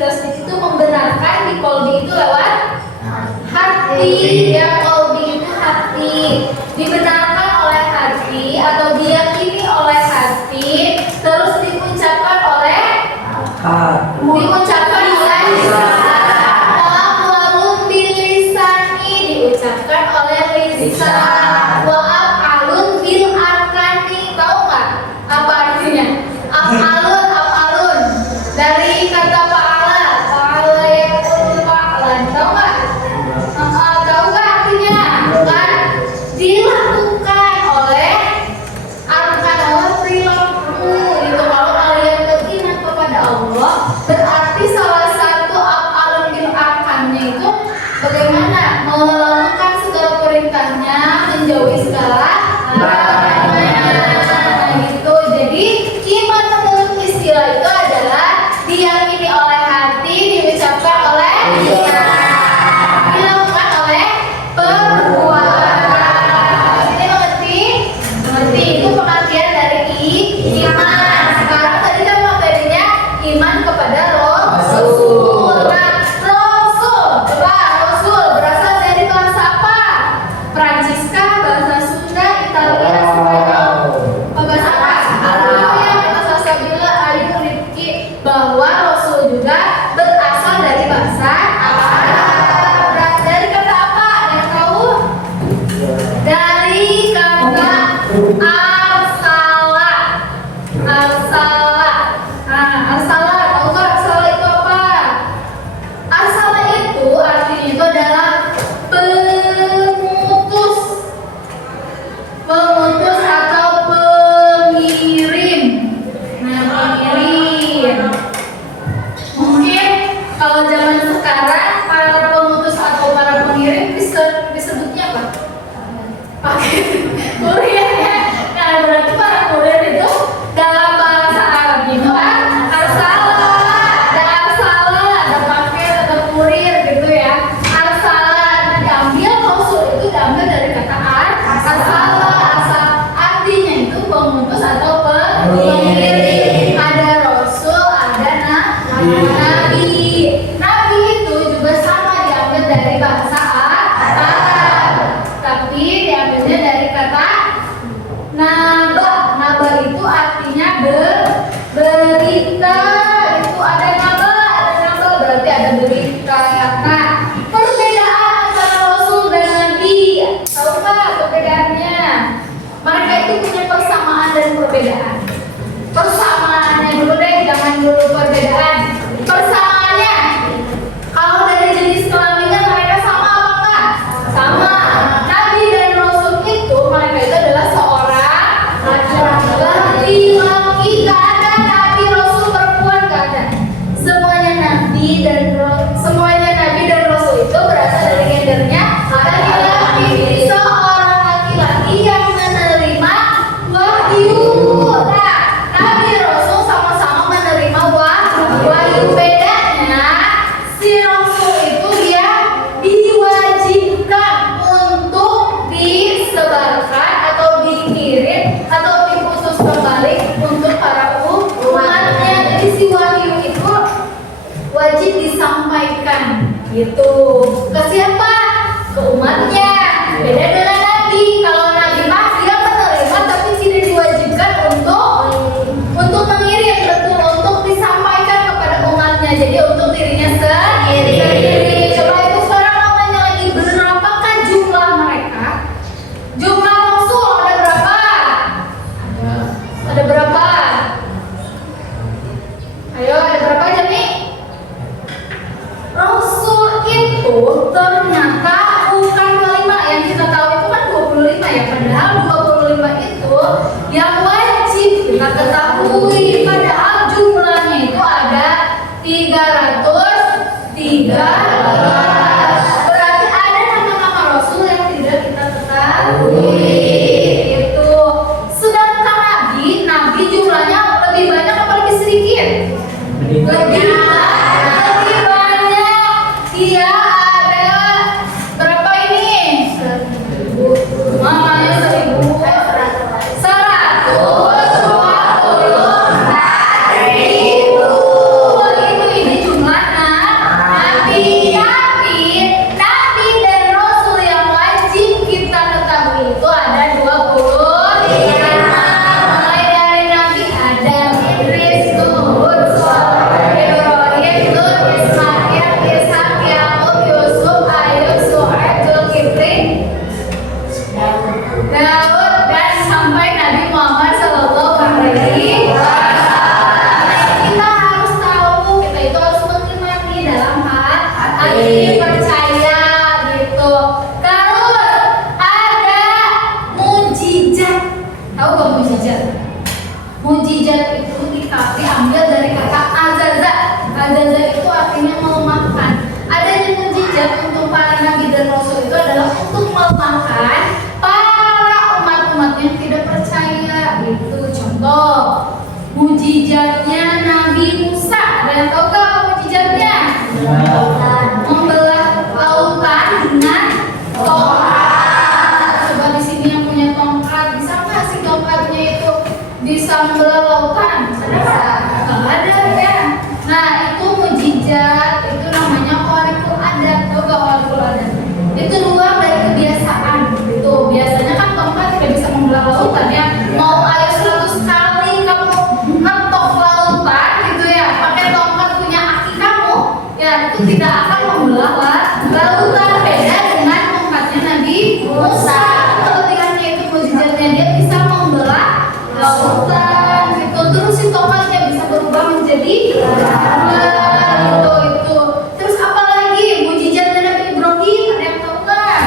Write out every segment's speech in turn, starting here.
Tasdik itu membenarkan, di kolbi itu lewat hati, ya kolbi itu hati, dibenarkan oleh hati atau diyakini oleh hati, terus diucapkan oleh wa'alun bilisani, diucapkan oleh lisan, wa'alun bil arkani. Tahu nggak apa artinya? Af'alun dari kata fa'ala yakul fa'lan. Tahu nggak? Tahu nggak artinya? Bukan dilakukan. mengiring. Ada rasul, ada nabi. Nabi itu juga sama diambil dari bahasa Arab, tapi diambilnya dari kata naba. Naba itu artinya berita. Itu ada naba berarti ada berita. Nah, perbedaan antara rasul dan nabi, tahu nggak perbedaannya? Mereka itu punya persamaan dan perbedaan. Persamaannya dulu deh, jangan dulu perbedaan. Persamaannya, kalau dari jenis kelaminnya mereka sama apa enggak? Sama. Nabi dan rasul itu mereka itu adalah seorang laki-laki. Gak ada nabi rasul perempuan, gak ada. Semuanya nabi dan rasul itu berasal dari gendernya laki-laki. Seorang laki-laki yang menerima wahyu. Nah, nabi rasul sama-sama menerima wahyu. Bedanya si rasul itu dia diwajibkan untuk disebarkan atau dikirim atau dikhusus kembali untuk para umatnya. Jadi si wahyu itu wajib disampaikan gitu. Ke siapa? Ke umatnya. Beda dengan nabi. Kalau nabi mah dia menerima tapi tidak diwajibkan untuk mengirim, betul, untuk disampaikan kepada umatnya. Jadi untuk dirinya sendiri. Coba itu sekarang mau nanya lagi, berapakah jumlah mereka? Jumlah rasul ada berapa? Ada berapa? Ayo, ada berapa aja nih? Rasul itu ternyata bukan 25. Yang kita tahu itu kan 25 ya. Padahal 25 itu yang wajib kita ketahui. Padahal jumlahnya itu ada 313. Berarti ada nama-nama rasul yang tidak kita ketahui. Itu. Sedangkan nabi jumlahnya lebih banyak apa lebih sedikit? Lebih banyak. Iya, ada berapa ini? 1.000. Mamanya 1.000. 124.000. Ini jumlah nabi. Nabi dan rasul yang wajib kita ketahui itu ada 20. Mulai dari Nabi Adam, Idris, Nuh, Saleh, Ibrahim, Lut, Ismail, Ishak, Yakub, Yusuf, Ayub, Syuaib, Zulkifli, Daud, dan sampai Nabi Muhammad SAW. Kita harus tahu, kita itu harus mengimani dalam hati, percaya gitu. Terus ada mujizat. Tahu gak mujizat? Mujizat itu diambil dari kata azaza. Azaza itu artinya melemahkan. Adanya mujizat untuk para nabi dan rasul itu adalah untuk melemahkan para umat-umat yang tidak percaya. Itu contoh mujizatnya Nabi Musa. Ada yang tahu gak apa mujizatnya? Membelah lautan dengan tongkat. Coba di sini yang punya tongkat, bisa nggak sih tongkatnya itu bisa membelah lautan? Ada nggak? Nggak ada ya. Nah itu mujizat, itu namanya kharikul adat. Tahu nggak kharikul adat? Itu luar dari kebiasaan. Itu biasanya kan tongkat tidak bisa membelah lautan ya. Mau ayo 100 kali kamu ngetok lautan gitu ya, pakai tongkat punya aki kamu, ya itu tidak akan membelah lautan. Beda dengan tongkatnya Nabi Musa. Kelebihannya itu mujizatnya dia bisa membelah lautan gitu. Terus si tongkatnya bisa berubah menjadi itu. Terus apa lagi mujizatnya Nabi Ibrahim? Ada yang tahu nggak?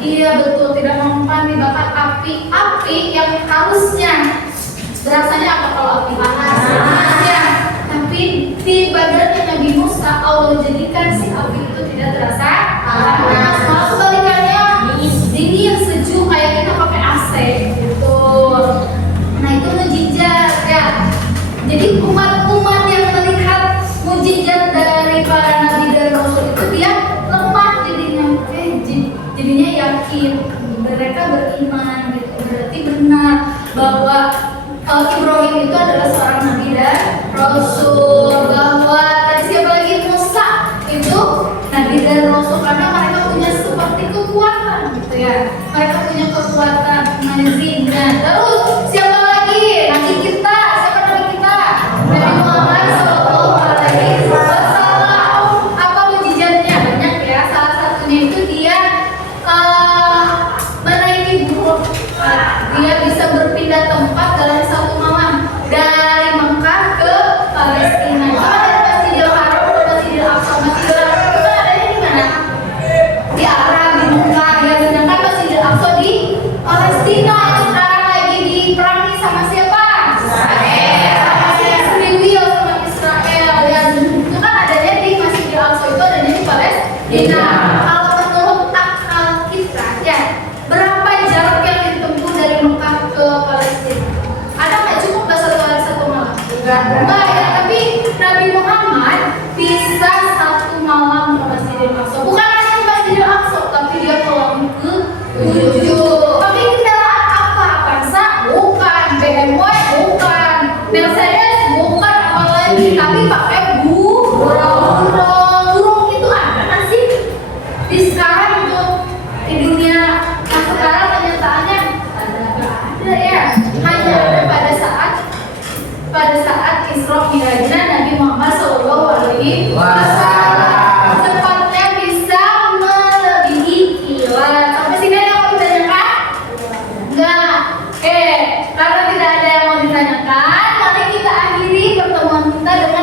Iya betul, tidak mempan dibakar api yang harusnya berasanya apa kalau api panas? Ya, tapi di badannya Nabi Musa Allah jadikan si api itu tidak terasa panas, malah kebalikannya dingin sejuk kayak kita pakai AC gitu. Nah itu mujizat ya. Jadi umat-umat yang melihat mujizat dari para nabi dan rasul itu dia lemah jadinya yakin, mereka beriman gitu. Berarti benar bahwa Ibrahim itu adalah seorang nabi dan rasul. Bahwa tadi siapa lagi, Musa itu nabi dan rasul karena mereka punya seperti kekuatan gitu ya. Mereka punya kekuatan maginya. Terus siapa lagi? Nabi kita, siapa nabi kita? Nabi Muhammad Sallallahu Alaihi Wasallam. Apa mujizatnya? Banyak ya. Salah satunya itu dia menaiki buruk. Dia bisa berpindah tempat dalam satu malam dari Mekah ke Palestina. Itu ada Masjidil Haram dan Masjidil Aqsa. Masjidil Haram itu adanya di mana? Di Arab, di Mekah ya. Sedangkan Masjidil Aqsa di Palestina yang sekarang lagi diperangi sama siapa? Israel. Sama Israel, sama Israel ya. Itu kan adanya di Masjidil Aqsa, itu adanya di Palestina. Kalau menurut akal kita ya, berapa jarak yang ditempuh dari Mekah ke Palestina? Ada nggak, cukup nggak 1 hari 1 malam? Enggak ya, tapi Nabi Muhammad bisa 1 malam ke Masjidil Aqsa. Bukan hanya ke Masjidil Aqsa, tapi dia ke langit ke 7. Tapi kendaraan apa? Avanza? Bukan. BMW? Bukan. Mercedes? Bukan. Apalagi? Tapi pakai burung. Burung itu ada kan sih? Di sekarang itu di dunia sekarang kenyataannya ada ya, hanya ada pada saat Isra Mi'rajnya Nabi Muhammad Sallallahu Alaihi Wasallam. Cepatnya bisa melebihi kilat. Sampai sini ada yang mau ditanyakan? Enggak. Karena tidak ada yang mau ditanyakan, mari kita akhiri pertemuan kita dengan